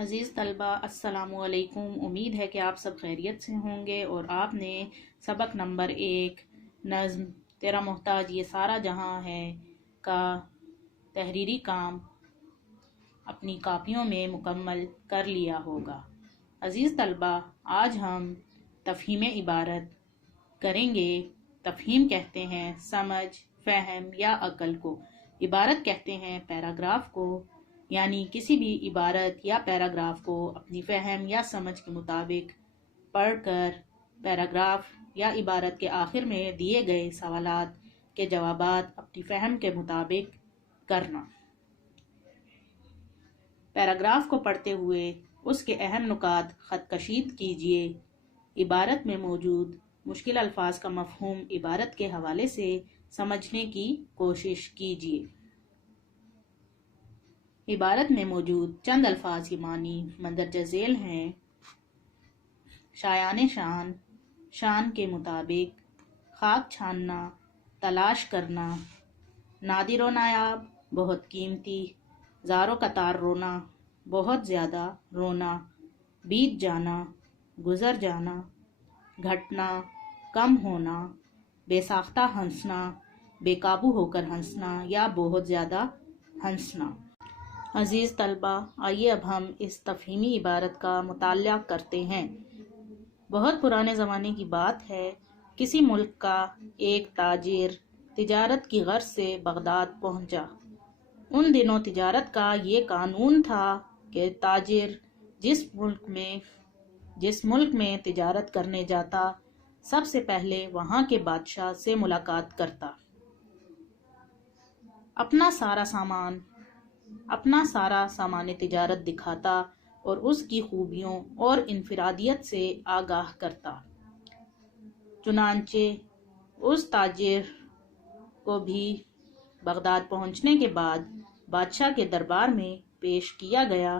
عزیز طلبہ السلام علیکم۔ امید ہے کہ آپ سب خیریت سے ہوں گے اور آپ نے سبق نمبر 1 نظم تیرا محتاج یہ سارا جہاں ہے کا تحریری کام اپنی کاپیوں میں مکمل کر لیا ہوگا۔ عزیز طلبہ، آج ہم تفہیم عبارت کریں گے۔ تفہیم کہتے ہیں سمجھ، فہم یا عقل کو۔ عبارت کہتے ہیں پیراگراف کو، یعنی کسی بھی عبارت یا پیراگراف کو اپنی فہم یا سمجھ کے مطابق پڑھ کر پیراگراف یا عبارت کے آخر میں دیے گئے سوالات کے جوابات اپنی فہم کے مطابق کرنا۔ پیراگراف کو پڑھتے ہوئے اس کے اہم نکات خط کشید کیجیے۔ عبارت میں موجود مشکل الفاظ کا مفہوم عبارت کے حوالے سے سمجھنے کی کوشش کیجیے۔ عبارت میں موجود چند الفاظ کی معنی مندرجہ ذیل ہیں: شایان شان، شان کے مطابق، خاک چھاننا، تلاش کرنا، نادر و نایاب، بہت قیمتی، زار و قطار رونا، بہت زیادہ رونا، بیت جانا، گزر جانا، گھٹنا، کم ہونا، بے ساختہ ہنسنا، بے قابو ہو کر ہنسنا یا بہت زیادہ ہنسنا۔ عزیز طلبہ، آئیے اب ہم اس تفہیمی عبارت کا مطالعہ کرتے ہیں۔ بہت پرانے زمانے کی بات ہے، کسی ملک کا ایک تاجر تجارت کی غرض سے بغداد پہنچا۔ ان دنوں تجارت کا یہ قانون تھا کہ تاجر جس ملک میں تجارت کرنے جاتا، سب سے پہلے وہاں کے بادشاہ سے ملاقات کرتا، اپنا سارا سامان تجارت دکھاتا اور اس کی خوبیوں اور انفرادیت سے آگاہ کرتا۔ چنانچہ اس تاجر کو بھی بغداد پہنچنے کے بعد بادشاہ کے دربار میں پیش کیا گیا۔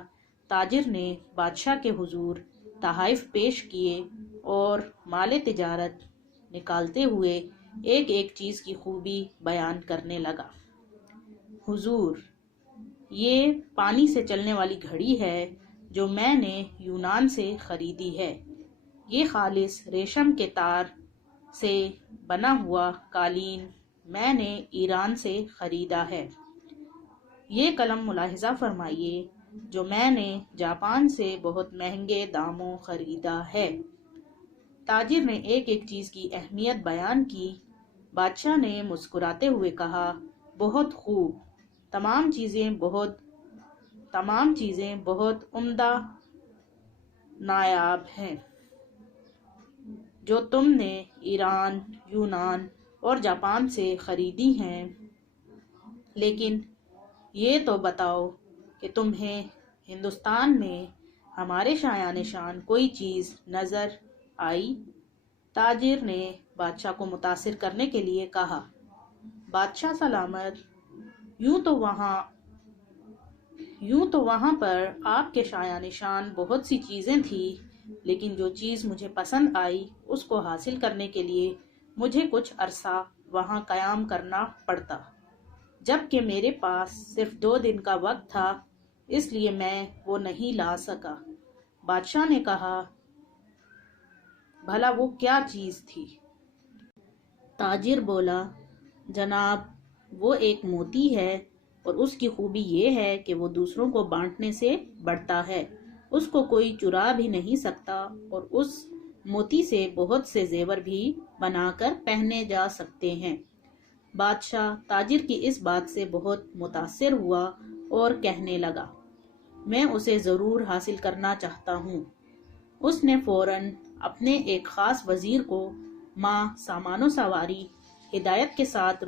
تاجر نے بادشاہ کے حضور تحائف پیش کیے اور مال تجارت نکالتے ہوئے ایک ایک چیز کی خوبی بیان کرنے لگا۔ حضور، یہ پانی سے چلنے والی گھڑی ہے جو میں نے یونان سے خریدی ہے۔ یہ خالص ریشم کے تار سے بنا ہوا قالین میں نے ایران سے خریدا ہے۔ یہ قلم ملاحظہ فرمائیے جو میں نے جاپان سے بہت مہنگے داموں خریدا ہے۔ تاجر نے ایک ایک چیز کی اہمیت بیان کی۔ بادشاہ نے مسکراتے ہوئے کہا، بہت خوب، تمام چیزیں بہت عمدہ نایاب ہیں جو تم نے ایران، یونان اور جاپان سے خریدی ہیں، لیکن یہ تو بتاؤ کہ تمہیں ہندوستان میں ہمارے شایان شان کوئی چیز نظر آئی؟ تاجر نے بادشاہ کو متاثر کرنے کے لیے کہا، بادشاہ سلامت، یوں تو وہاں پر آپ کے شایان شان بہت سی چیزیں تھیں، لیکن جو چیز مجھے پسند آئی اس کو حاصل کرنے کے لیے مجھے کچھ عرصہ وہاں قیام کرنا پڑتا، جبکہ میرے پاس صرف 2 دن کا وقت تھا، اس لیے میں وہ نہیں لا سکا۔ بادشاہ نے کہا، بھلا وہ کیا چیز تھی؟ تاجر بولا، جناب، وہ ایک موتی ہے اور اس کی خوبی یہ ہے کہ وہ دوسروں کو بانٹنے سے بڑھتا ہے، اس کو کوئی چرا بھی نہیں سکتا اور اس موتی سے بہت سے زیور بھی بنا کر پہنے جا سکتے ہیں۔ بادشاہ تاجر کی اس بات سے بہت متاثر ہوا اور کہنے لگا، میں اسے ضرور حاصل کرنا چاہتا ہوں۔ اس نے فوراً اپنے ایک خاص وزیر کو ماں سامان و سواری ہدایت کے ساتھ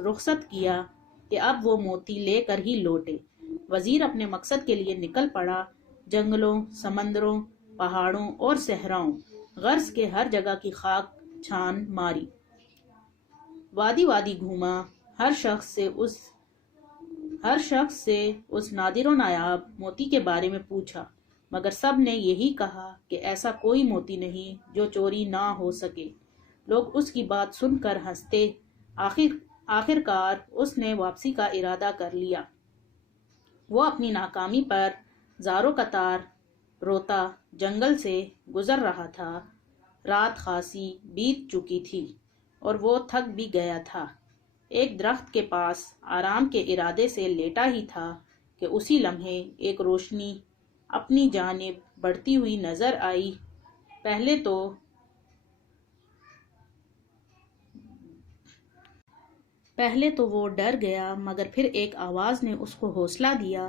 رخصت کیا کہ اب وہ موتی لے کر ہی لوٹے۔ وزیر اپنے مقصد کے لیے نکل پڑا۔ جنگلوں، سمندروں، پہاڑوں اور صحراؤں، غرض کے ہر جگہ کی خاک چھان ماری، وادی وادی گھوما، ہر شخص سے اس نادر و نایاب موتی کے بارے میں پوچھا، مگر سب نے یہی کہا کہ ایسا کوئی موتی نہیں جو چوری نہ ہو سکے۔ لوگ اس کی بات سن کر ہنستے۔ آخرکار اس نے واپسی کا ارادہ کر لیا۔ وہ اپنی ناکامی پر زار و قطار روتا جنگل سے گزر رہا تھا۔ رات خاصی بیت چکی تھی اور وہ تھک بھی گیا تھا۔ ایک درخت کے پاس آرام کے ارادے سے لیٹا ہی تھا کہ اسی لمحے ایک روشنی اپنی جانب بڑھتی ہوئی نظر آئی۔ پہلے تو وہ ڈر گیا، مگر پھر ایک آواز نے اس کو حوصلہ دیا۔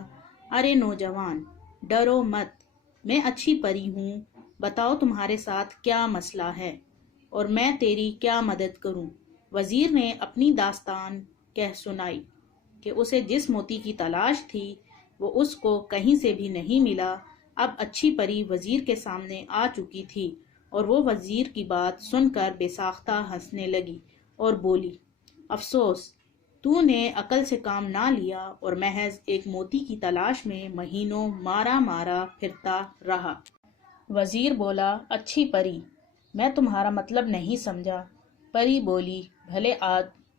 ارے نوجوان، ڈرو مت، میں اچھی پری ہوں، بتاؤ تمہارے ساتھ کیا مسئلہ ہے اور میں تیری کیا مدد کروں۔ وزیر نے اپنی داستان کہہ سنائی کہ اسے جس موتی کی تلاش تھی وہ اس کو کہیں سے بھی نہیں ملا۔ اب اچھی پری وزیر کے سامنے آ چکی تھی اور وہ وزیر کی بات سن کر بے ساختہ ہنسنے لگی اور بولی، افسوس، تو نے عقل سے کام نہ لیا اور محض ایک موتی کی تلاش میں مہینوں مارا پھرتا رہا۔ وزیر بولا، اچھی پری، میں تمہارا مطلب نہیں سمجھا۔ پری بولی،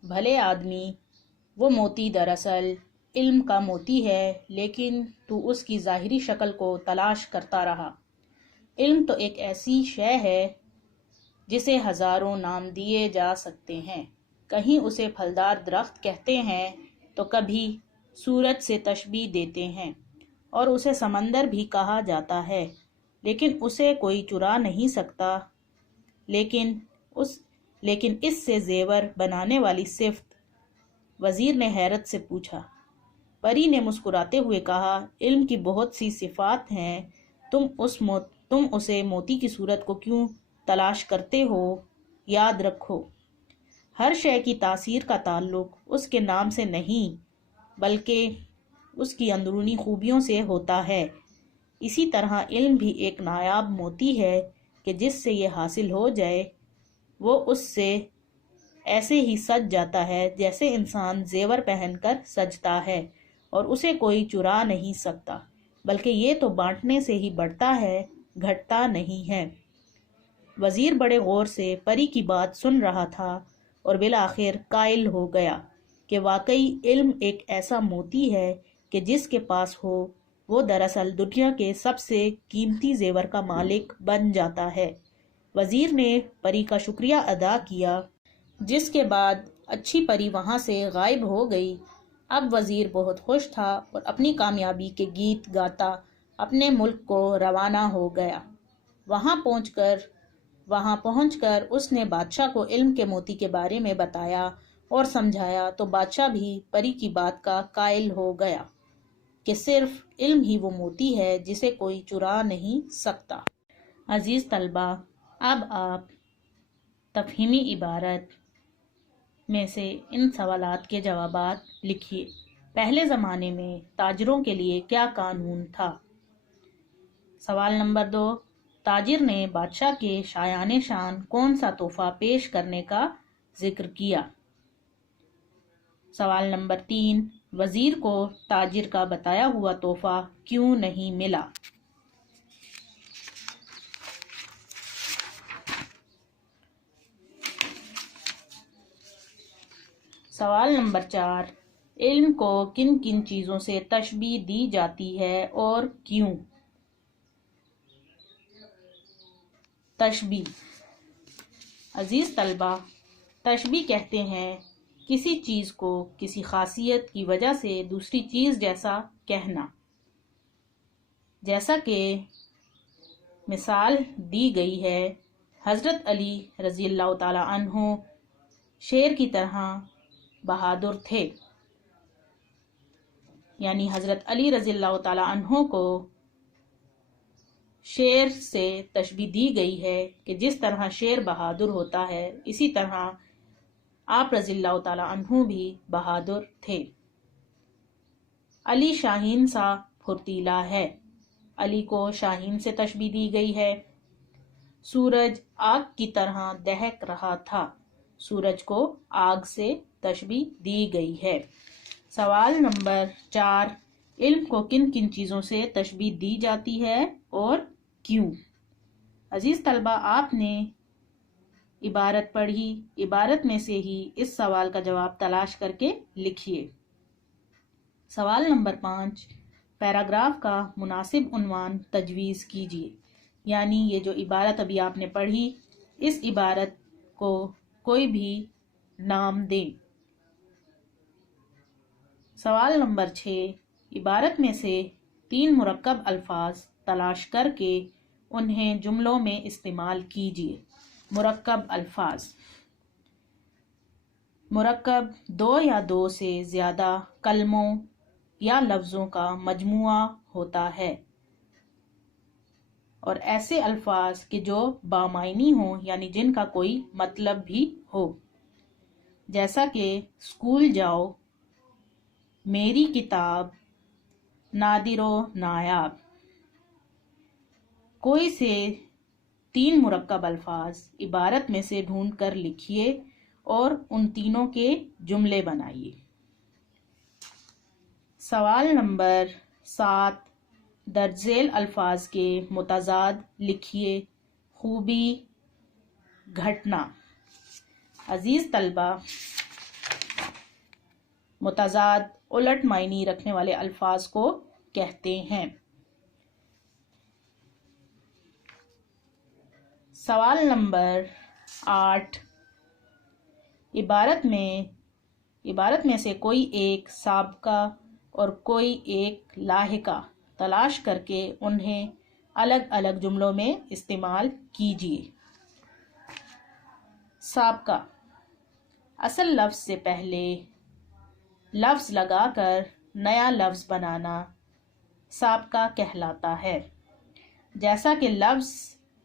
بھلے آدمی، وہ موتی دراصل علم کا موتی ہے، لیکن تو اس کی ظاہری شکل کو تلاش کرتا رہا۔ علم تو ایک ایسی شے ہے جسے ہزاروں نام دیے جا سکتے ہیں۔ کہیں اسے پھلدار درخت کہتے ہیں تو کبھی سورج سے تشبیہ دیتے ہیں اور اسے سمندر بھی کہا جاتا ہے، لیکن اسے کوئی چرا نہیں سکتا۔ لیکن اس سے زیور بنانے والی صفت؟ وزیر نے حیرت سے پوچھا۔ پری نے مسکراتے ہوئے کہا، علم کی بہت سی صفات ہیں، تم اسے موتی کی صورت کو کیوں تلاش کرتے ہو؟ یاد رکھو، ہر شے کی تاثیر کا تعلق اس کے نام سے نہیں بلکہ اس کی اندرونی خوبیوں سے ہوتا ہے۔ اسی طرح علم بھی ایک نایاب موتی ہے کہ جس سے یہ حاصل ہو جائے وہ اس سے ایسے ہی سج جاتا ہے جیسے انسان زیور پہن کر سجتا ہے، اور اسے کوئی چرا نہیں سکتا، بلکہ یہ تو بانٹنے سے ہی بڑھتا ہے، گھٹتا نہیں ہے۔ وزیر بڑے غور سے پری کی بات سن رہا تھا اور بالآخر قائل ہو گیا کہ واقعی علم ایک ایسا موتی ہے کہ جس کے پاس ہو وہ دراصل دنیا کے سب سے قیمتی زیور کا مالک بن جاتا ہے۔ وزیر نے پری کا شکریہ ادا کیا، جس کے بعد اچھی پری وہاں سے غائب ہو گئی۔ اب وزیر بہت خوش تھا اور اپنی کامیابی کے گیت گاتا اپنے ملک کو روانہ ہو گیا۔ وہاں پہنچ کر اس نے بادشاہ کو علم کے موتی کے بارے میں بتایا اور سمجھایا تو بادشاہ بھی پری کی بات کا قائل ہو گیا کہ صرف علم ہی وہ موتی ہے جسے کوئی چرا نہیں سکتا۔ عزیز طلبہ، اب آپ تفہیمی عبارت میں سے ان سوالات کے جوابات لکھیے۔ پہلے زمانے میں تاجروں کے لیے کیا قانون تھا؟ سوال نمبر 2، تاجر نے بادشاہ کے شایان شان کون سا تحفہ پیش کرنے کا ذکر کیا؟ سوال نمبر 3، وزیر کو تاجر کا بتایا ہوا تحفہ کیوں نہیں ملا؟ سوال نمبر 4، علم کو کن کن چیزوں سے تشبیہ دی جاتی ہے اور کیوں؟ تشبیہ۔ عزیز طلبہ، تشبیہ کہتے ہیں کسی چیز کو کسی خاصیت کی وجہ سے دوسری چیز جیسا کہنا۔ جیسا کہ مثال دی گئی ہے، حضرت علی رضی اللہ تعالی عنہ شیر کی طرح بہادر تھے، یعنی حضرت علی رضی اللہ تعالی عنہ کو شیر سے تشبیہ دی گئی ہے کہ جس طرح شیر بہادر ہوتا ہے اسی طرح آپ رضی اللہ تعالی عنہ بھی بہادر تھے۔ علی شاہین سا پھرتیلا ہے، علی کو شاہین سے تشبیہ دی گئی ہے۔ سورج آگ کی طرح دہک رہا تھا، سورج کو آگ سے تشبیہ دی گئی ہے۔ سوال نمبر 4، علم کو کن کن چیزوں سے تشبیہ دی جاتی ہے اور کیوں؟ عزیز طلبہ، آپ نے عبارت پڑھی، عبارت میں سے ہی اس سوال کا جواب تلاش کر کے لکھیے۔ سوال نمبر 5، پیراگراف کا مناسب عنوان تجویز کیجیے، یعنی یہ جو عبارت ابھی آپ نے پڑھی اس عبارت کو کوئی بھی نام دیں۔ سوال نمبر 6، عبارت میں سے 3 مرکب الفاظ تلاش کر کے انہیں جملوں میں استعمال کیجیے۔ مرکب الفاظ: مرکب 2 یا 2 سے زیادہ کلموں یا لفظوں کا مجموعہ ہوتا ہے، اور ایسے الفاظ کہ جو بامعنی ہوں، یعنی جن کا کوئی مطلب بھی ہو، جیسا کہ اسکول جاؤ، میری کتاب، نادر و نایاب۔ کوئی سے 3 مرکب الفاظ عبارت میں سے ڈھونڈ کر لکھیے اور ان تینوں کے جملے بنائیے۔ سوال نمبر 7، درج ذیل الفاظ کے متضاد لکھیے۔ خوبی، گھٹنا۔ عزیز طلبہ، متضاد الٹ معنی رکھنے والے الفاظ کو کہتے ہیں۔ سوال نمبر 8، عبارت میں سے کوئی ایک سابقہ اور کوئی ایک لاحقہ تلاش کر کے انہیں الگ الگ جملوں میں استعمال کیجیے۔ سابقہ: اصل لفظ سے پہلے لفظ لگا کر نیا لفظ بنانا سابقہ کہلاتا ہے۔ جیسا کہ لفظ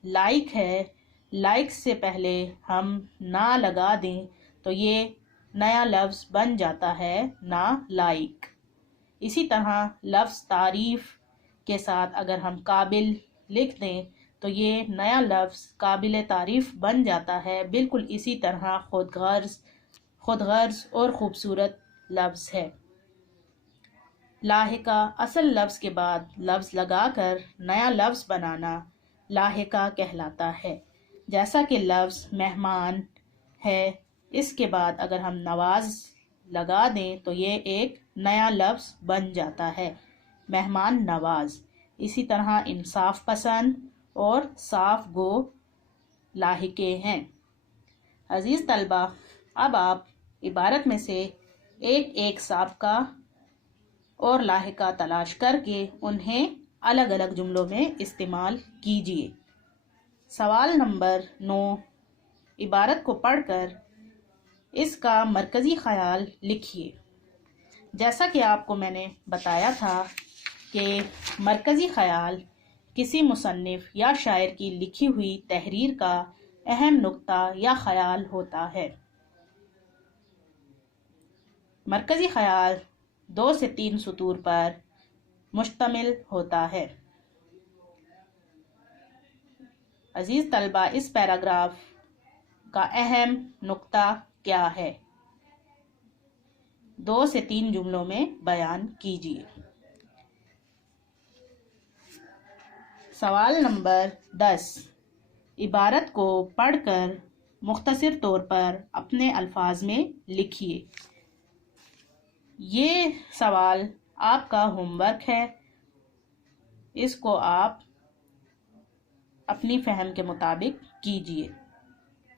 لائق ہے، لائق سے پہلے ہم نا لگا دیں تو یہ نیا لفظ بن جاتا ہے نا لائق۔ اسی طرح لفظ تعریف کے ساتھ اگر ہم قابل لکھ دیں تو یہ نیا لفظ قابل تعریف بن جاتا ہے۔ بالکل اسی طرح خود غرض اور خوبصورت لفظ ہے۔ لاحقہ: اصل لفظ کے بعد لفظ لگا کر نیا لفظ بنانا لاحقہ کہلاتا ہے۔ جیسا کہ لفظ مہمان ہے، اس کے بعد اگر ہم نواز لگا دیں تو یہ ایک نیا لفظ بن جاتا ہے، مہمان نواز۔ اسی طرح انصاف پسند اور صاف گو لاحقے ہیں۔ عزیز طلبہ، اب آپ عبارت میں سے ایک سابقہ اور لاحقہ تلاش کر کے انہیں الگ الگ جملوں میں استعمال کیجیے۔ سوال نمبر 9، عبارت کو پڑھ کر اس کا مرکزی خیال لکھیے۔ جیسا کہ آپ کو میں نے بتایا تھا کہ مرکزی خیال کسی مصنف یا شاعر کی لکھی ہوئی تحریر کا اہم نقطہ یا خیال ہوتا ہے۔ مرکزی خیال 2 سے 3 سطور پر مشتمل ہوتا ہے۔ عزیز طلبہ، اس پیراگراف کا اہم نقطہ کیا ہے؟ 2 سے 3 جملوں میں بیان کیجیے۔ سوال نمبر 10، عبارت کو پڑھ کر مختصر طور پر اپنے الفاظ میں لکھیے۔ یہ سوال آپ کا ہوم ورک ہے، اس کو آپ اپنی فہم کے مطابق کیجیے۔